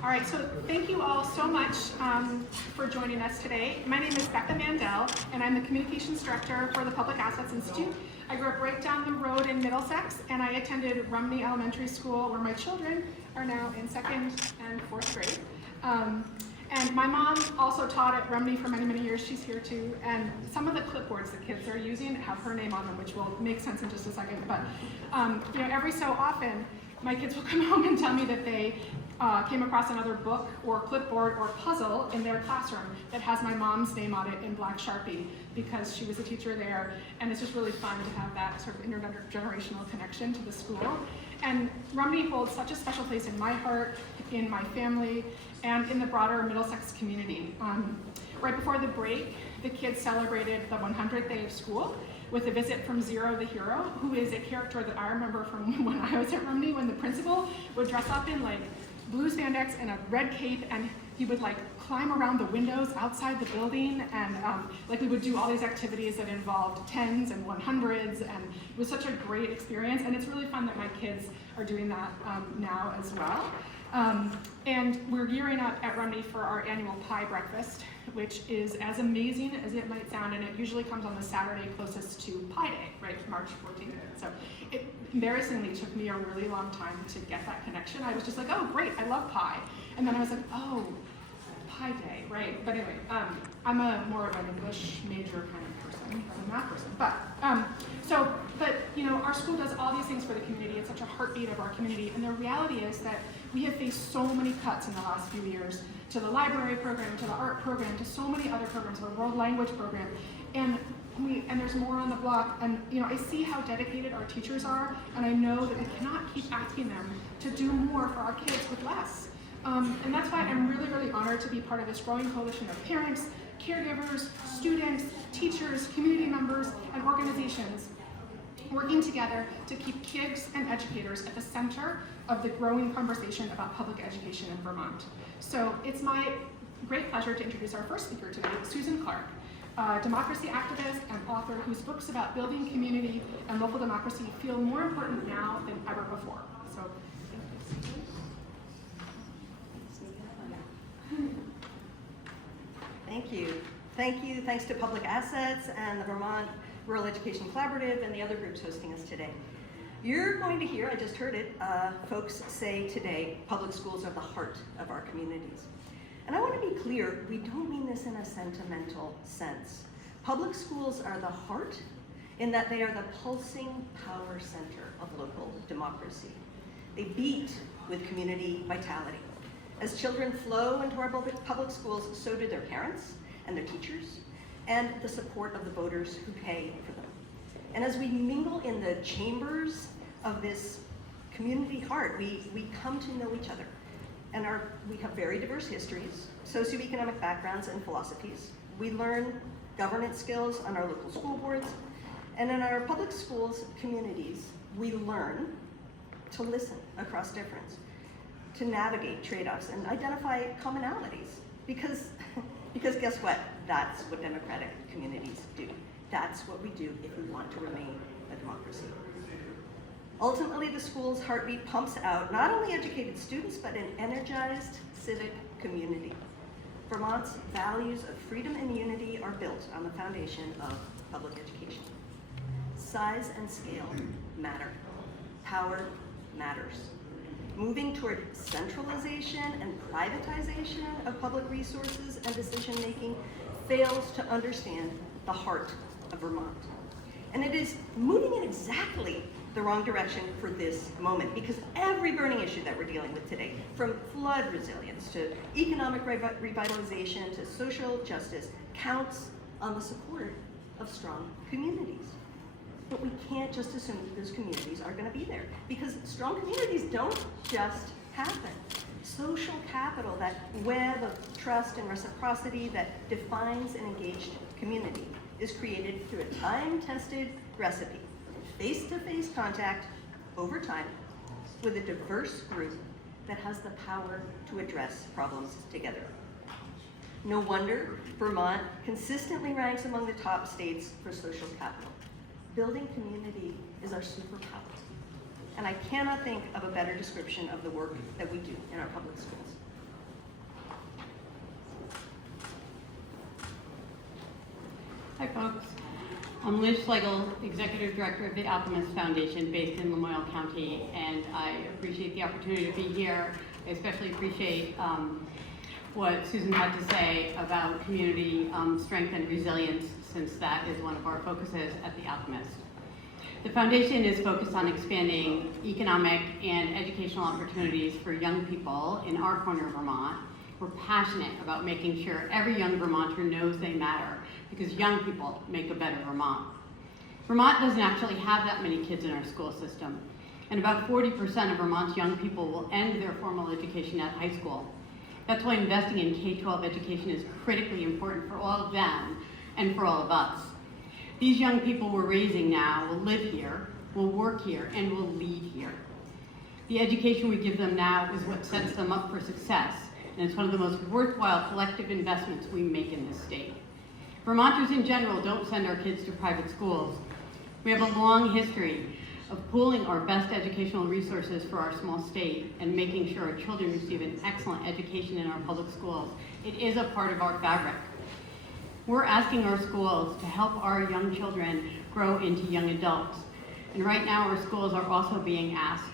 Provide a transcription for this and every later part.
All right, so thank you all so much for joining us today. My name is Becca Mandel, and I'm the Communications Director for the Public Assets Institute. I grew up right down the road in Middlesex, and I attended Rumney Elementary School, where my children are now in 2nd and 4th grade. And my mom also taught at Rumney for many, many years. She's here too. And some of the clipboards the kids are using have her name on them, which will make sense in just a second. But every so often, my kids will come home and tell me that they came across another book or clipboard or puzzle in their classroom that has my mom's name on it in black Sharpie because she was a teacher there, and it's just really fun to have that sort of intergenerational connection to the school. And Rumney holds such a special place in my heart, in my family, and in the broader Middlesex community. Right before the break, the kids celebrated the 100th day of school with a visit from Zero the Hero, who is a character that I remember from when I was at Rumney, when the principal would dress up in like blue spandex and a red cape, and he would like climb around the windows outside the building, and like we would do all these activities that involved 10s and 100s, and it was such a great experience, and it's really fun that my kids are doing that now as well. And we're gearing up at Rumney for our annual pie breakfast, which is as amazing as it might sound, and it usually comes on the Saturday closest to Pie Day, right, March 14th. So it embarrassingly took me a really long time to get that connection. I was just like, oh great, I love pie. And then I was like, oh, Pie Day, right? But anyway, I'm more of an English major kind of person than a math person. But our school does all these things for the community. It's such a heartbeat of our community. And the reality is that we have faced so many cuts in the last few years to the library program, to the art program, to so many other programs, our world language program. And there's more on the block, and I see how dedicated our teachers are, and I know that we cannot keep asking them to do more for our kids with less. And that's why I'm really, really honored to be part of this growing coalition of parents, caregivers, students, teachers, community members, and organizations working together to keep kids and educators at the center of the growing conversation about public education in Vermont. So it's my great pleasure to introduce our first speaker today, Susan Clark, a democracy activist and author whose books about building community and local democracy feel more important now than ever before. So, thank you. Thank you. Thanks to Public Assets and the Vermont Rural Education Collaborative and the other groups hosting us today. You're going to hear, I just heard it, folks say today, public schools are the heart of our communities. And I want to be clear, we don't mean this in a sentimental sense. Public schools are the heart in that they are the pulsing power center of local democracy. They beat with community vitality. As children flow into our public schools, so do their parents and their teachers, and the support of the voters who pay for them. And as we mingle in the chambers of this community heart, we come to know each other. And we have very diverse histories, socioeconomic backgrounds, and philosophies. We learn governance skills on our local school boards. And in our public schools communities, we learn to listen across difference, to navigate trade-offs and identify commonalities. Because guess what? That's what democratic communities do. That's what we do if we want to remain a democracy. Ultimately, the school's heartbeat pumps out not only educated students, but an energized civic community. Vermont's values of freedom and unity are built on the foundation of public education. Size and scale matter. Power matters. Moving toward centralization and privatization of public resources and decision-making fails to understand the heart of Vermont. And it is moving in exactly the wrong direction for this moment, because every burning issue that we're dealing with today, from flood resilience to economic revitalization to social justice, counts on the support of strong communities. But we can't just assume that those communities are going to be there, because strong communities don't just happen. Social capital, that web of trust and reciprocity that defines an engaged community, is created through a time-tested recipe. Face-to-face contact over time with a diverse group that has the power to address problems together. No wonder Vermont consistently ranks among the top states for social capital. Building community is our superpower. And I cannot think of a better description of the work that we do in our public schools. I'm Liz Schlegel, Executive Director of the Alchemist Foundation based in Lamoille County, and I appreciate the opportunity to be here. I especially appreciate what Susan had to say about community strength and resilience, since that is one of our focuses at the Alchemist. The foundation is focused on expanding economic and educational opportunities for young people in our corner of Vermont. We're passionate about making sure every young Vermonter knows they matter, because young people make a better Vermont. Vermont doesn't actually have that many kids in our school system, and about 40% of Vermont's young people will end their formal education at high school. That's why investing in K-12 education is critically important for all of them and for all of us. These young people we're raising now will live here, will work here, and will lead here. The education we give them now is what sets them up for success, and it's one of the most worthwhile collective investments we make in this state. Vermonters in general don't send our kids to private schools. We have a long history of pooling our best educational resources for our small state and making sure our children receive an excellent education in our public schools. It is a part of our fabric. We're asking our schools to help our young children grow into young adults. And right now our schools are also being asked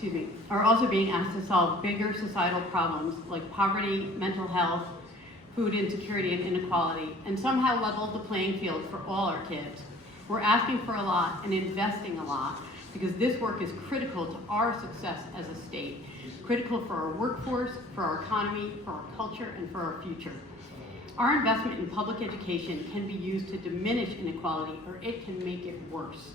to solve bigger societal problems like poverty, mental health, food insecurity, and inequality, and somehow level the playing field for all our kids. We're asking for a lot and investing a lot because this work is critical to our success as a state, critical for our workforce, for our economy, for our culture, and for our future. Our investment in public education can be used to diminish inequality, or it can make it worse.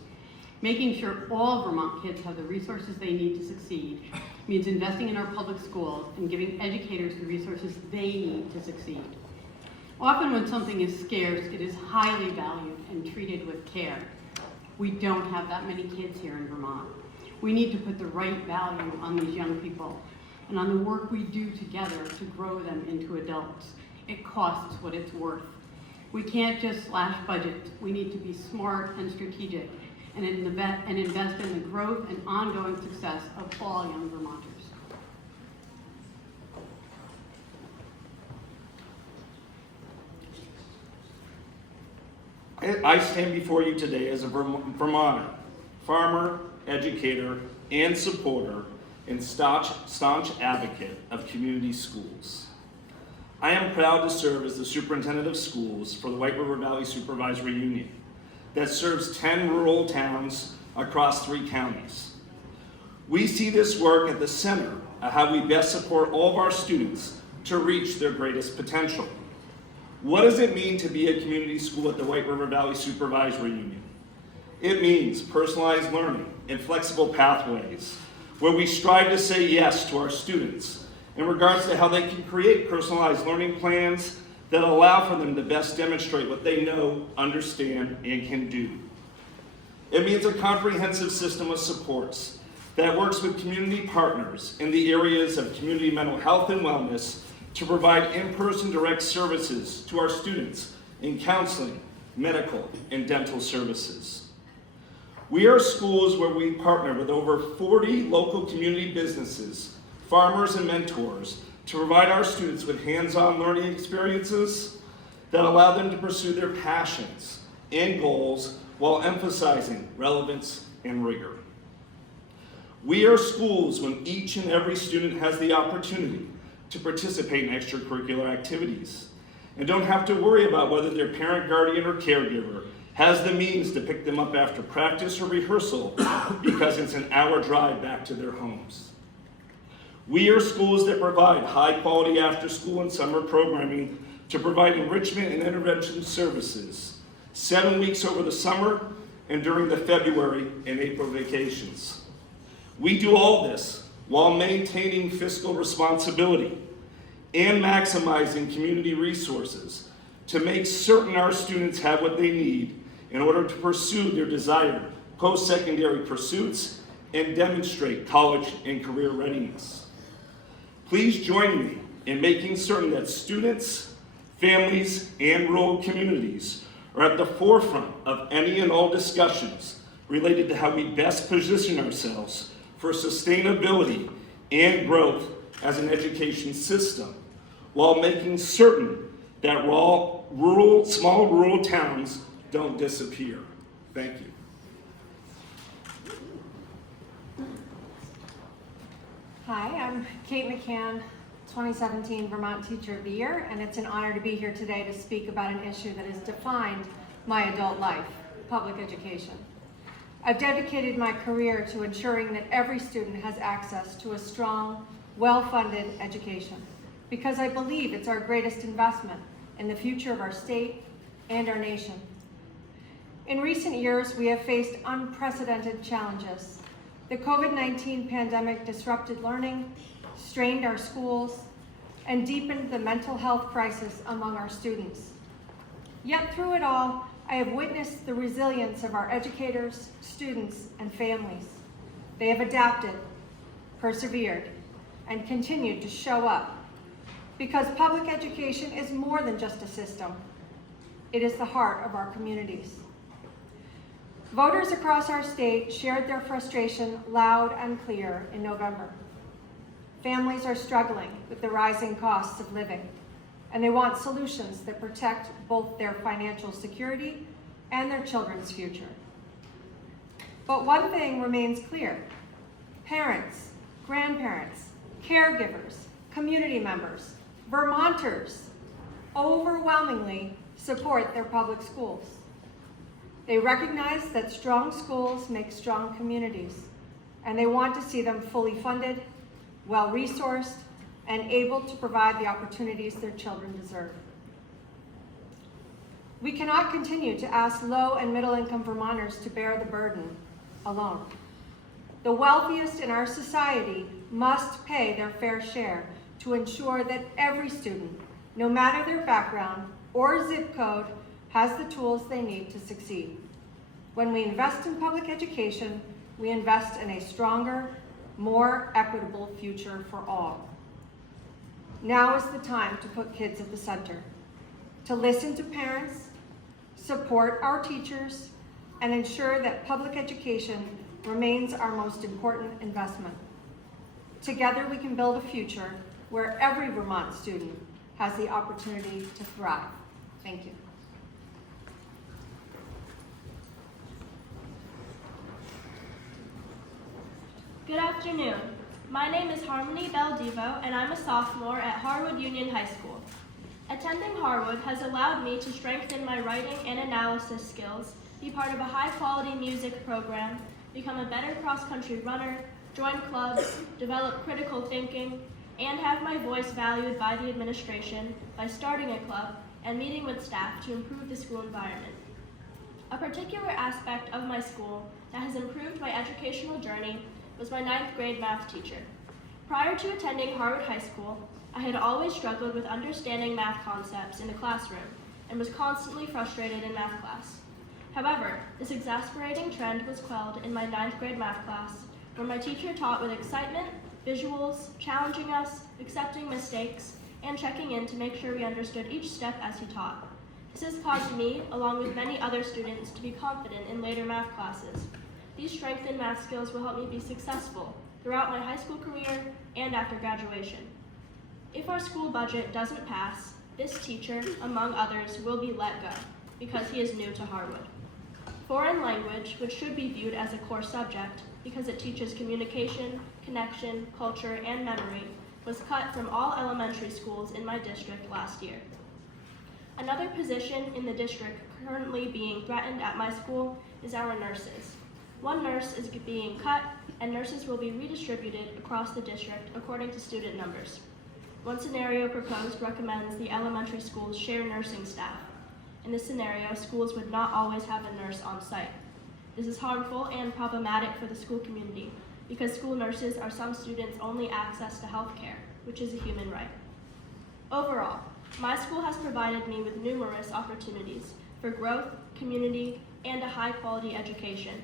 Making sure all Vermont kids have the resources they need to succeed means investing in our public schools and giving educators the resources they need to succeed. Often when something is scarce, it is highly valued and treated with care. We don't have that many kids here in Vermont. We need to put the right value on these young people and on the work we do together to grow them into adults. It costs what it's worth. We can't just slash budgets. We need to be smart and strategic and invest in the growth and ongoing success of all young Vermonters. I stand before you today as a Vermonter, farmer, educator, and supporter, and staunch advocate of community schools. I am proud to serve as the superintendent of schools for the White River Valley Supervisory Union that serves 10 rural towns across 3 counties. We see this work at the center of how we best support all of our students to reach their greatest potential. What does it mean to be a community school at the White River Valley Supervisory Union? It means personalized learning and flexible pathways, where we strive to say yes to our students in regards to how they can create personalized learning plans that allow for them to best demonstrate what they know, understand, and can do. It means a comprehensive system of supports that works with community partners in the areas of community mental health and wellness to provide in-person direct services to our students in counseling, medical, and dental services. We are schools where we partner with over 40 local community businesses, farmers, and mentors to provide our students with hands-on learning experiences that allow them to pursue their passions and goals while emphasizing relevance and rigor. We are schools when each and every student has the opportunity to participate in extracurricular activities and don't have to worry about whether their parent, guardian, or caregiver has the means to pick them up after practice or rehearsal because it's an hour drive back to their homes. We are schools that provide high-quality after-school and summer programming to provide enrichment and intervention services 7 weeks over the summer and during the February and April vacations. We do all this while maintaining fiscal responsibility and maximizing community resources to make certain our students have what they need in order to pursue their desired post-secondary pursuits and demonstrate college and career readiness. Please join me in making certain that students, families, and rural communities are at the forefront of any and all discussions related to how we best position ourselves for sustainability and growth as an education system, while making certain that we're all small rural towns don't disappear. Thank you. Hi, I'm Kate McCann, 2017 Vermont Teacher of the Year, and it's an honor to be here today to speak about an issue that has defined my adult life, public education. I've dedicated my career to ensuring that every student has access to a strong, well-funded education, because I believe it's our greatest investment in the future of our state and our nation. In recent years, we have faced unprecedented challenges. The COVID-19 pandemic disrupted learning, strained our schools, and deepened the mental health crisis among our students. Yet through it all, I have witnessed the resilience of our educators, students, and families. They have adapted, persevered, and continued to show up, because public education is more than just a system. It is the heart of our communities. Voters across our state shared their frustration loud and clear in November. Families are struggling with the rising costs of living, and they want solutions that protect both their financial security and their children's future. But one thing remains clear: parents, grandparents, caregivers, community members, Vermonters overwhelmingly support their public schools. They recognize that strong schools make strong communities, and they want to see them fully funded, well-resourced, and able to provide the opportunities their children deserve. We cannot continue to ask low and middle-income Vermonters to bear the burden alone. The wealthiest in our society must pay their fair share to ensure that every student, no matter their background or zip code, has the tools they need to succeed. When we invest in public education, we invest in a stronger, more equitable future for all. Now is the time to put kids at the center, to listen to parents, support our teachers, and ensure that public education remains our most important investment. Together we can build a future where every Vermont student has the opportunity to thrive. Thank you. Good afternoon. My name is Harmony Beldivo, and I'm a sophomore at Harwood Union High School. Attending Harwood has allowed me to strengthen my writing and analysis skills, be part of a high-quality music program, become a better cross-country runner, join clubs, develop critical thinking, and have my voice valued by the administration by starting a club and meeting with staff to improve the school environment. A particular aspect of my school that has improved my educational journey was my 9th grade math teacher. Prior to attending Harwood High School, I had always struggled with understanding math concepts in a classroom and was constantly frustrated in math class. However, this exasperating trend was quelled in my 9th grade math class, where my teacher taught with excitement, visuals, challenging us, accepting mistakes, and checking in to make sure we understood each step as he taught. This has caused me, along with many other students, to be confident in later math classes. These strengthened math skills will help me be successful throughout my high school career and after graduation. If our school budget doesn't pass, this teacher, among others, will be let go because he is new to Harwood. Foreign language, which should be viewed as a core subject because it teaches communication, connection, culture, and memory, was cut from all elementary schools in my district last year. Another position in the district currently being threatened at my school is our nurses. One nurse is being cut, and nurses will be redistributed across the district according to student numbers. One scenario proposed recommends the elementary schools share nursing staff. In this scenario, schools would not always have a nurse on site. This is harmful and problematic for the school community because school nurses are some students' only access to health care, which is a human right. Overall, my school has provided me with numerous opportunities for growth, community, and a high-quality education.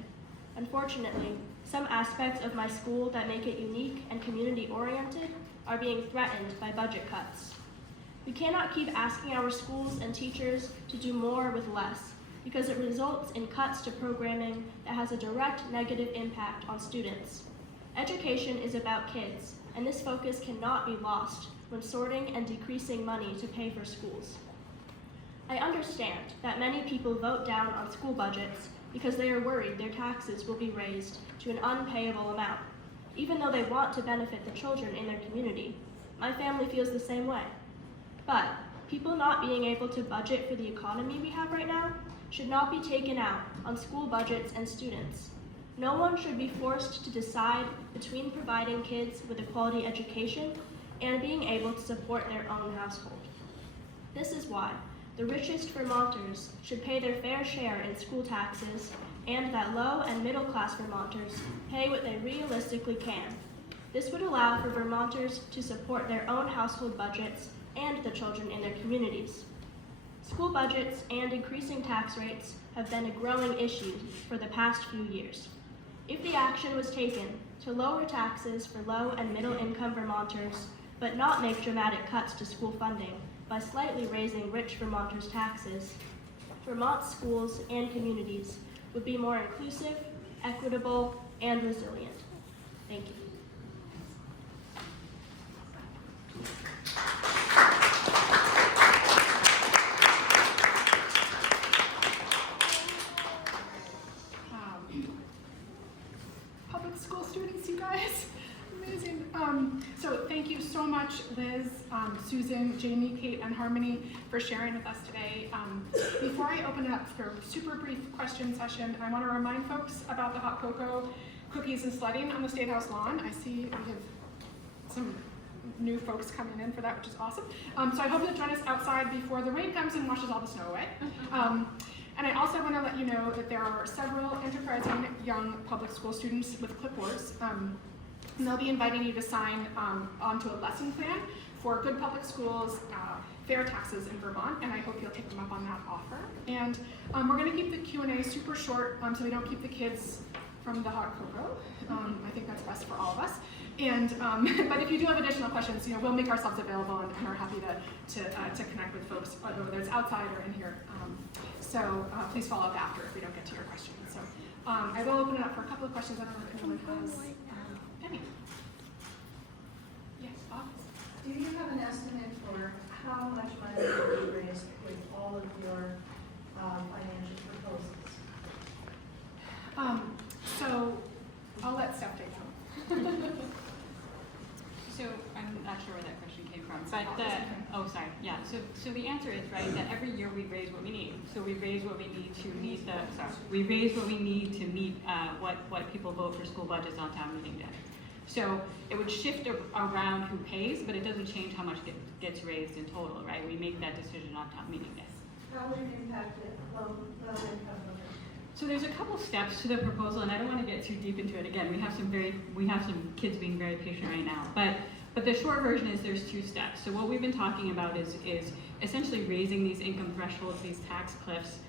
Unfortunately, some aspects of my school that make it unique and community-oriented are being threatened by budget cuts. We cannot keep asking our schools and teachers to do more with less, because it results in cuts to programming that has a direct negative impact on students. Education is about kids, and this focus cannot be lost when sorting and decreasing money to pay for schools. I understand that many people vote down on school budgets because they are worried their taxes will be raised to an unpayable amount, even though they want to benefit the children in their community. My family feels the same way. But people not being able to budget for the economy we have right now should not be taken out on school budgets and students. No one should be forced to decide between providing kids with a quality education and being able to support their own household. This is why the richest Vermonters should pay their fair share in school taxes, and that low and middle class Vermonters pay what they realistically can. This would allow for Vermonters to support their own household budgets and the children in their communities. School budgets and increasing tax rates have been a growing issue for the past few years. If the action was taken to lower taxes for low and middle income Vermonters, but not make dramatic cuts to school funding by slightly raising rich Vermonters' taxes, Vermont schools and communities would be more inclusive, equitable, and resilient. Thank you. Public school students, you guys, amazing. So thank you so much, Liz, Susan, Jamie, Kate, and Harmony for sharing with us today. Before I open it up for a super brief question session, I want to remind folks about the hot cocoa, cookies, and sledding on the State House lawn. I see we have some new folks coming in for that, which is awesome. So I hope you'll join us outside before the rain comes and washes all the snow away. And I also want to let you know that there are several enterprising young public school students with clipboards. And they'll be inviting you to sign onto a lesson plan for good public schools, fair taxes in Vermont, and I hope you'll take them up on that offer. And we're going to keep the Q&A super short so we don't keep the kids from the hot cocoa. I think that's best for all of us. And but if you do have additional questions, we'll make ourselves available and are happy to connect with folks, whether it's outside or in here. So please follow up after if we don't get to your questions. So I will open it up for a couple of questions. I don't know if anyone has any. Yes, Bob? Do you have an estimate for how much money will be raised with all of your financial proposals? So I'll let Steph take them. So I'm not sure where that question came from, but So the answer is, right, that every year we raise what we need. So we raise what we need to meet what people vote for school budgets on town meeting day. So it would shift around who pays, but it doesn't change how much gets raised in total, right? We make that decision on town meeting day. How would it impact low income voters? So there's a couple steps to the proposal, and I don't want to get too deep into it. Again, we have some kids being very patient right now, but the short version is there's two steps. So what we've been talking about is essentially raising these income thresholds, these tax cliffs,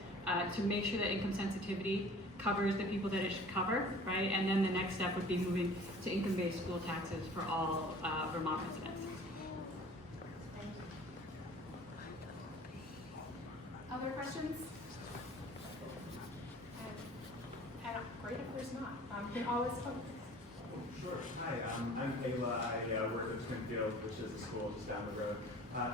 to make sure that income sensitivity covers the people that it should cover, right? And then the next step would be moving to income-based school taxes for all Vermont residents. Other questions? Great if there's not. You can always vote. Sure. Hi, I'm Ayla. I work at Twinfield, which is a school just down the road.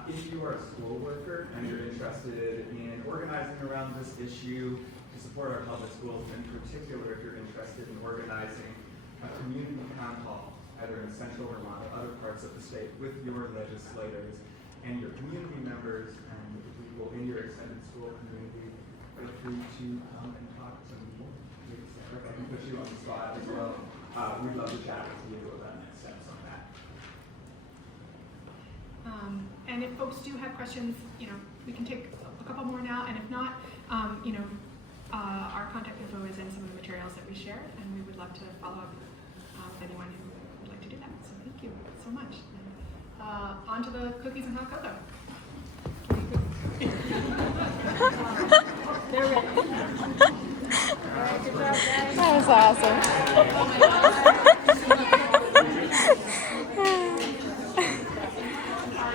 If you are a school worker and you're interested in organizing around this issue to support our public schools, in particular if you're interested in organizing a community town hall, either in central Vermont or other parts of the state, with your legislators and your community members and the people in your extended school community, feel free to come and talk to me. I can put you on the spot as well. We'd love to chat with you about next steps on that. And if folks do have questions, we can take a couple more now, and if not, our contact info is in some of the materials that we shared, and we would love to follow up with anyone who would like to do that. So thank you so much. And, on to the cookies and hot cocoa. They're ready. That was awesome.